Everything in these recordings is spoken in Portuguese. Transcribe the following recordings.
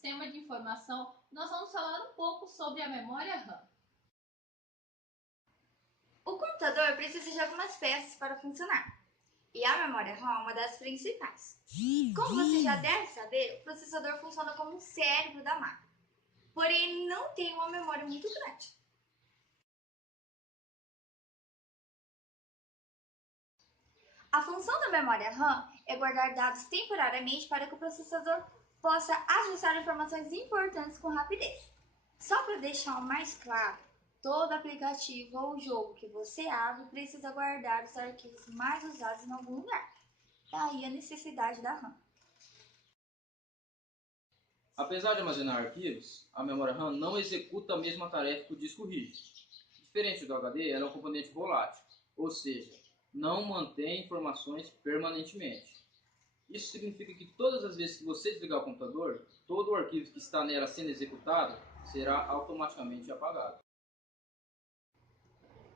sistema de informação, nós vamos falar um pouco sobre a memória RAM. O computador precisa de algumas peças para funcionar, e a memória RAM é uma das principais. Como você já deve saber, o processador funciona como o cérebro da máquina, porém ele não tem uma memória muito grande. A função da memória RAM é guardar dados temporariamente para que o processador possa acessar informações importantes com rapidez. Só para deixar mais claro, todo aplicativo ou jogo que você abre precisa guardar os arquivos mais usados em algum lugar. Daí a necessidade da RAM. Apesar de armazenar arquivos, a memória RAM não executa a mesma tarefa que o disco rígido. Diferente do HD, ela é um componente volátil, ou seja, não mantém informações permanentemente. Isso significa que todas as vezes que você desligar o computador, todo o arquivo que está nela sendo executado será automaticamente apagado.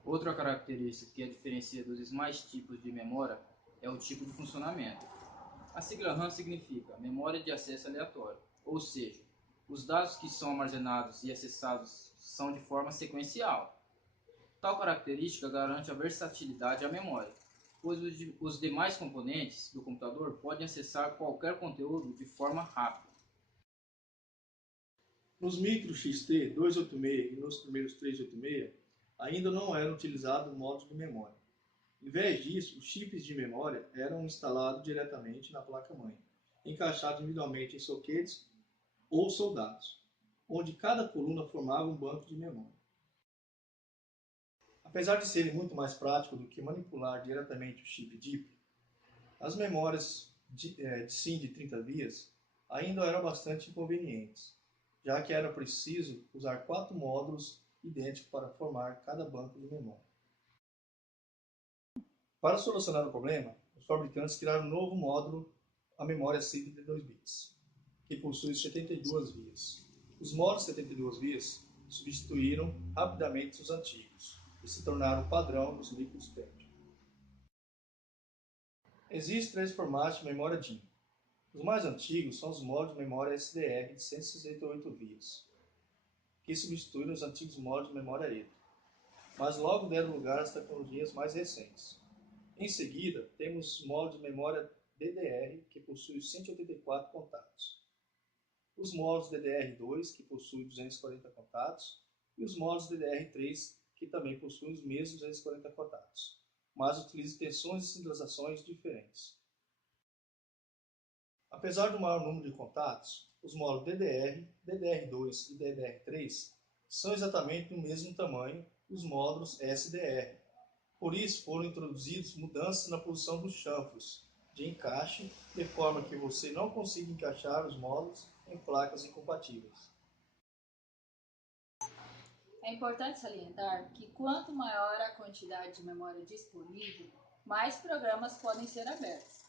Outra característica que a diferencia dos demais tipos de memória é o tipo de funcionamento. A sigla RAM significa memória de acesso aleatório, ou seja, os dados que são armazenados e acessados são de forma sequencial. Tal característica garante a versatilidade à memória, pois os demais componentes do computador podem acessar qualquer conteúdo de forma rápida. Nos micro XT 286 e nos primeiros 386, ainda não eram utilizados modos de memória. Em vez disso, os chips de memória eram instalados diretamente na placa-mãe, encaixados individualmente em soquetes ou soldados, onde cada coluna formava um banco de memória. Apesar de serem muito mais práticos do que manipular diretamente o chip DIP, as memórias de SIM de 30 vias ainda eram bastante inconvenientes, já que era preciso usar 4 módulos idênticos para formar cada banco de memória. Para solucionar o problema, os fabricantes criaram um novo módulo, a memória SIM de 2 bits, que possui 72 vias. Os módulos 72 vias substituíram rapidamente os antigos e se tornaram padrão nos micros Pentium. Existem 3 formatos de memória DIMM. Os mais antigos são os módulos de memória SDR de 168 vias, que substituíram os antigos módulos de memória ETA, mas logo deram lugar às tecnologias mais recentes. Em seguida, temos os módulos de memória DDR, que possuem 184 contatos, os módulos DDR2, que possuem 240 contatos, e os módulos DDR3, que também possuem os mesmos 240 contatos, mas utilizam tensões e sinalizações diferentes. Apesar do maior número de contatos, os módulos DDR, DDR2 e DDR3 são exatamente do mesmo tamanho dos módulos SDR. Por isso foram introduzidas mudanças na posição dos chanfros de encaixe, de forma que você não consiga encaixar os módulos em placas incompatíveis. É importante salientar que quanto maior a quantidade de memória disponível, mais programas podem ser abertos.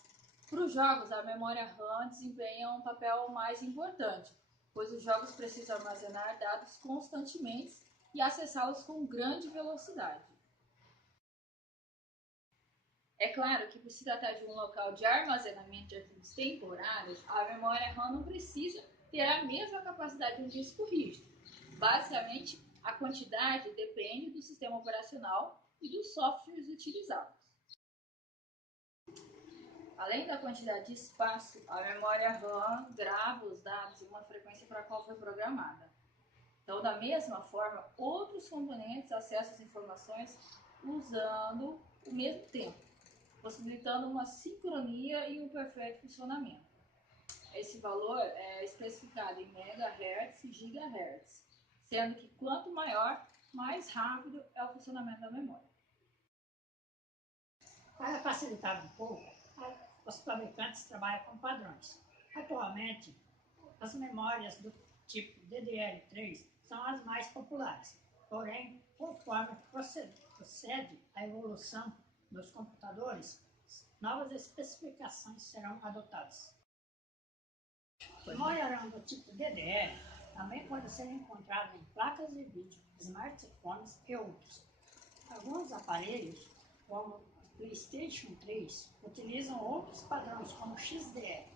Para os jogos, a memória RAM desempenha um papel mais importante, pois os jogos precisam armazenar dados constantemente e acessá-los com grande velocidade. É claro que, por se tratar de um local de armazenamento de arquivos temporários, a memória RAM não precisa ter a mesma capacidade de um disco rígido. Basicamente, a quantidade depende do sistema operacional e dos softwares utilizados. Além da quantidade de espaço, a memória RAM grava os dados em uma frequência para a qual foi programada. Então, da mesma forma, outros componentes acessam as informações usando o mesmo tempo, possibilitando uma sincronia e um perfeito funcionamento. Esse valor é especificado em MHz e GHz, sendo que quanto maior, mais rápido é o funcionamento da memória. Para facilitar um pouco, os fabricantes trabalham com padrões. Atualmente, as memórias do tipo DDR3 são as mais populares. Porém, conforme procede a evolução dos computadores, novas especificações serão adotadas. Memória RAM do tipo DDR também pode ser encontrada em placas de vídeo, smartphones e outros. Alguns aparelhos, como o PlayStation 3, utilizam outros padrões como XDR.